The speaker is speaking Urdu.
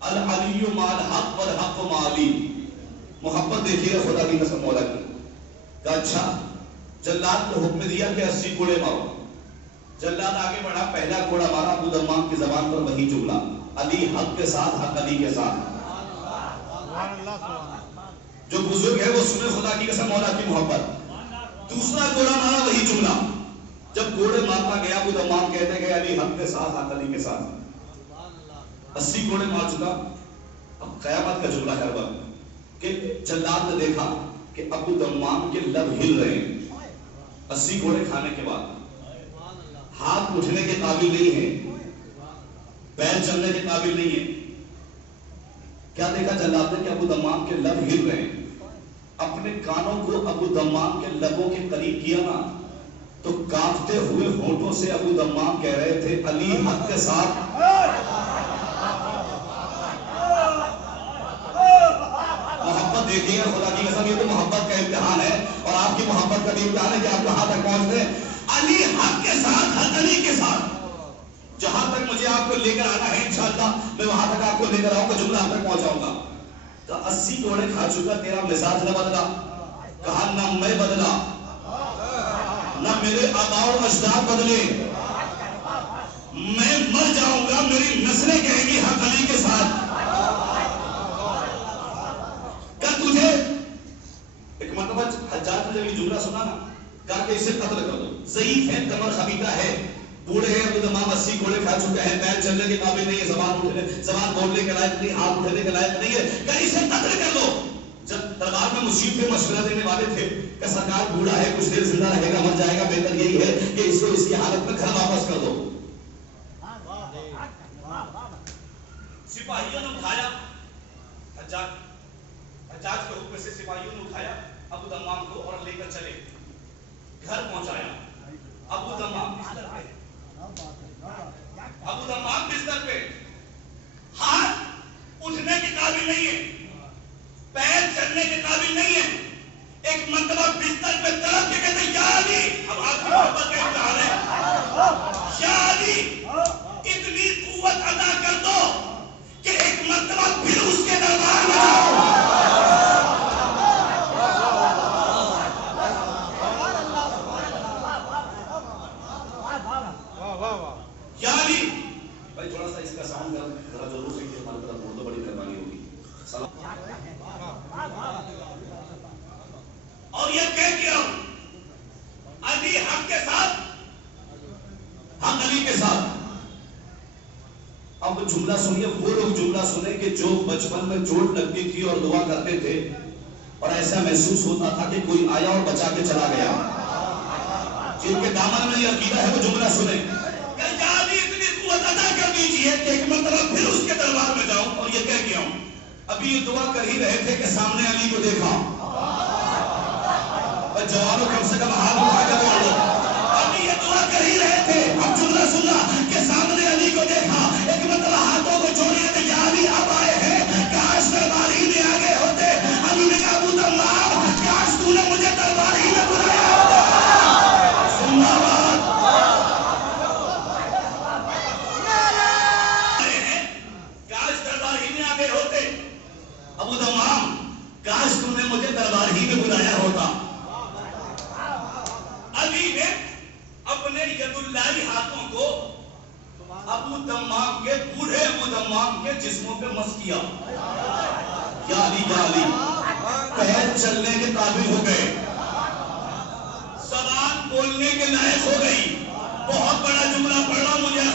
العلی مال حق والحق مالی. محبت دیکھیے خدا کی قسم مولا کی. کہا اچھا جلاد نے حکم دیا کہ 80 گھوڑے مارو. جلاد آگے بڑھا، پہلا گھوڑا مارا، ابو دمام کی زبان پر وہی جملہ، علی حق کے ساتھ، حق علی کے ساتھ. جو بزرگ ہے وہ سنے خدا کی قسم مولا کی محبت. دوسرا گھوڑا مارا، وہی جملہ. جب گھوڑے مارتا گیا ابو دمام کہتے گئے علی حق کے ساتھ، حق علی کے ساتھ. 80 گھوڑے مار چکا. اب قیامت کا جملہ ہے کہ جلاد نے دیکھا کہ ابو دمام کے لب ہل رہے ہیں 80 گھوڑے کھانے کے بعد. ہاتھ اٹھنے کے قابل نہیں ہے، پیر چلنے کے قابل نہیں ہے. کیا دیکھا جلاد نے کہ ابو دمام کے لب ہل رہے ہیں. اپنے کانوں کو ابو دمام کے لبوں کے قریب کیا نا تو کانپتے ہوئے ہونٹوں سے ابو دمام کہہ رہے تھے علی حق کے ساتھ. محبت دیکھیے خدا کی قسم، یہ تو محبت کا امتحان ہے، اور آپ کی محبت کا بھی امتحان ہے کہ آپ کہاں تک پہنچتے ہیں. علی حق کے ساتھ، حق علی کے ساتھ. جہاں تک مجھے آپ کو لے کر آنا ہے انشاءاللہ میں وہاں تک آپ کو لے کر آؤں گا، جملہ آپ تک پہنچاؤں گا. کہ 80 گھوڑے کھا چکا، تیرا مزاج نہ بدلا. کہا نہ میں بدلا، نہ میرے آباء و اجداد بدلے. میں مر جاؤں گا، میری نسلیں کہیں گی حق علی کے ساتھ. تجھے ایک مرتبہ حجاج نے جب یہ جملہ سنا نا، کہا کہ اسے قتل کر دو. ضعیف ہے، دمر خبیثہ ہے، بوڑھے ہیں ابو دمام، 80 گھوڑے کھا چکے ہیں، پیر چلنے کے قابل نہیں ہے، زبان بولنے کے لائق نہیں، ہاتھ اٹھنے کے لائق نہیں ہے. کہ اسے قتل کر دو. جب دربار میں مشیر تھے، مشورہ دینے والے تھے کہ سرکار بوڑھا ہے، کچھ دیر زندہ رہے گا، مر جائے گا، بہتر یہی ہے کہ اس کو اس کی حالت میں گھر واپس کر دو. سپاہیوں نے اٹھایا، حجاج کے حکم سے سپاہیوں نے اٹھایا ابو دمام کو اور لے کر چلے، گھر پہنچایا. ابو دمام بستر پہ ہاتھ اٹھنے کے قابل نہیں ہے، پیر چلنے کے قابل نہیں ہے. ایک مرتبہ بستر پہ تڑپ کے کہتے یا علی. اب آپ کی محبت کا امتحان ہے. یا علی اتنی قوت عطا کر دو کہ ایک مرتبہ پھر اس کے دربار میں جاؤ. یا علی بھائی تھوڑا سا اس کا ساؤنڈ ذرا ضرور سے کہ ہماری طرف بہت بڑی مہربانی ہوگی. اور یہ کہہ دیا علی حق کے ساتھ، حق علی کے ساتھ. اب جملہ سنیے، وہ لوگ جملہ سنیں کہ جو بچپن میں چوٹ لگتی تھی اور دعا کرتے تھے اور ایسا محسوس ہوتا تھا کہ کوئی آیا اور بچا کے چلا گیا. جن کے دامن میں یہ عقیدہ ہے وہ جملہ سنیں کہ یا علی اتنی قوت عطا کر دیجئے کہ ایک مرتبہ پھر اس کے دربار میں جاؤں. اور یہ کہہ گیا ہوں. ابھی یہ دعا کر ہی رہے تھے کہ سامنے علی کو دیکھا. جوانوں کم سے کم ہاتھ اٹھا کر بولو. ابھی یہ دعا کر ہی رہے تھے، اب جملہ سنا کہ سامنے علی کو دیکھا. ایک مرتبہ ہاتھوں کو چھوڑیے کہ یا علی اب آئے ہیں، کاش دربار ہی میں آگے ہوتے. علی نے کہا ابو دمام کاش تو نے مجھے دربار ہی میں بلایا ہوتا. زندہ باد. کاش دربار ہی میں آگے ہوتے. ابو دمام کاش تم نے مجھے دربار ہی میں بلایا ہوتا. علی نے اپنے ید اللہ ہاتھوں کو ابو دمام کے، بوڑھے ابو دمام کے جسموں پہ مس کیا. یا علی یا علی. پیر چلنے کے قابل ہو گئے، زبان بولنے کے لائق ہو گئی. بہت بڑا جملہ پڑھ رہا ہوں، مجھے